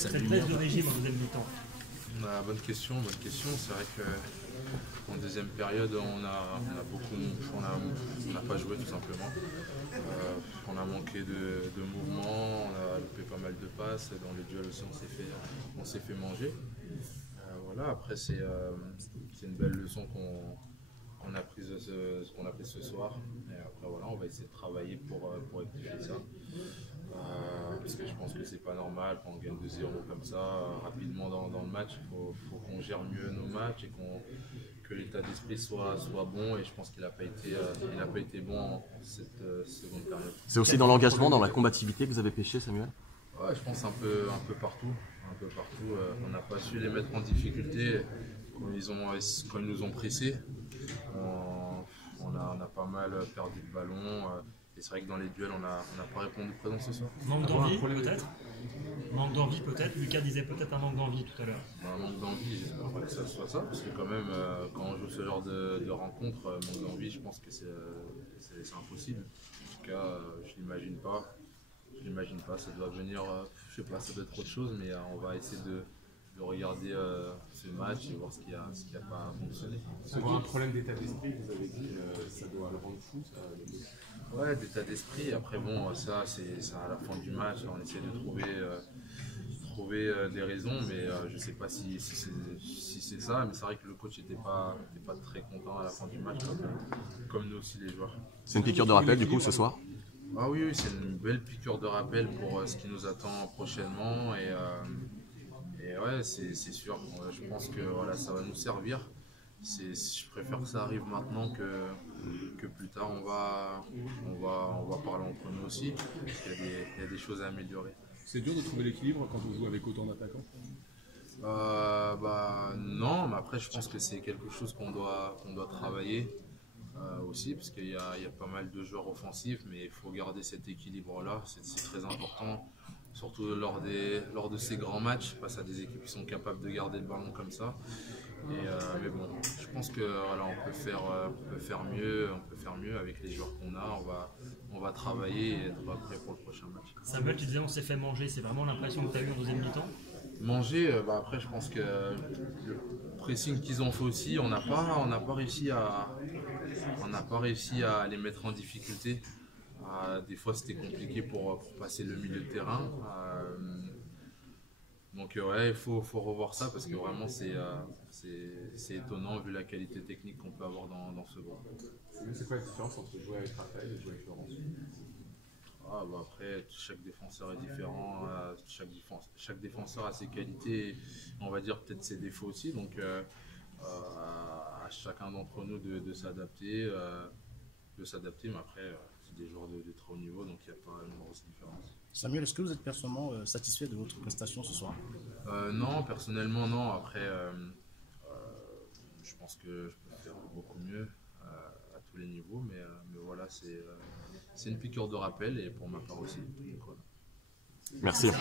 Cette baisse de régime en deuxième mi-temps. Bonne question. C'est vrai qu'en deuxième période, on n'a pas joué tout simplement. On a manqué de mouvement, on a loupé pas mal de passes. Dans les duels aussi, on s'est fait manger. Voilà, après c'est une belle leçon qu'on a prise ce soir. Et après voilà, on va essayer de travailler pour rectifier ça. Parce que je pense que c'est pas normal quand on gagne 2-0 comme ça rapidement dans le match. Il faut qu'on gère mieux nos matchs et que l'état d'esprit soit bon, et je pense qu'il n'a pas été bon en cette seconde période. C'est aussi dans l'engagement, dans la combativité que vous avez pêché, Samuel? Ouais, je pense un peu partout. On n'a pas su les mettre en difficulté quand ils nous ont pressés. On a pas mal perdu le ballon. Et c'est vrai que dans les duels, on n'a pas répondu présent ce soir. Manque d'envie peut-être. Manque d'envie peut-être. Lucas disait peut-être un manque d'envie tout à l'heure. Un manque d'envie, j'espère pas que ça soit ça, parce que quand même, quand on joue ce genre de rencontre, manque d'envie, je pense que c'est impossible. En tout cas, je l'imagine pas. Ça doit venir, je sais pas, ça doit être autre chose, mais on va essayer de regarder ce match et voir ce qui a pas fonctionné. C'est un problème d'état d'esprit, vous avez dit, ça doit le rendre fou, ça. Ouais, d'état d'esprit. Après bon, ça c'est à la fin du match, on essaie de trouver des raisons, mais je sais pas si c'est ça, mais c'est vrai que le coach n'était pas très content à la fin du match, comme nous aussi les joueurs. C'est une piqûre de rappel du coup ce soir? Ah oui, c'est une belle piqûre de rappel pour ce qui nous attend prochainement, et ouais, c'est sûr. Je pense que voilà, ça va nous servir. Je préfère que ça arrive maintenant que plus tard. On va parler entre nous aussi, parce qu'il y a des choses à améliorer. C'est dur de trouver l'équilibre quand on joue avec autant d'attaquants? Non, mais après je pense que c'est quelque chose qu'on doit travailler aussi, parce qu'il y a pas mal de joueurs offensifs, mais il faut garder cet équilibre-là, c'est très important, surtout lors de ces grands matchs, face à des équipes qui sont capables de garder le ballon comme ça. Mais bon, je pense que voilà, on peut faire mieux avec les joueurs qu'on a. On va travailler et être prêt pour le prochain match. Samuel, tu disais on s'est fait manger, c'est vraiment l'impression que tu as eu en deuxième mi-temps? Manger, après je pense que le pressing qu'ils ont fait aussi, on n'a pas réussi à les mettre en difficulté. Des fois c'était compliqué pour passer le milieu de terrain. Donc ouais, il faut revoir ça, parce que vraiment c'est étonnant vu la qualité technique qu'on peut avoir dans ce groupe. C'est quoi la différence entre jouer avec Raphaël et jouer avec Laurent? Après, chaque défenseur est différent, chaque défenseur a ses qualités, on va dire peut-être ses défauts aussi, donc à chacun d'entre nous de s'adapter, mais après c'est des joueurs de très haut niveau, donc il n'y a pas une grosse différence. Samuel, est-ce que vous êtes personnellement satisfait de votre prestation ce soir? Non, personnellement non. Après, je pense que je peux faire beaucoup mieux à tous les niveaux, mais voilà, c'est une piqûre de rappel, et pour ma part aussi. Donc, voilà. Merci.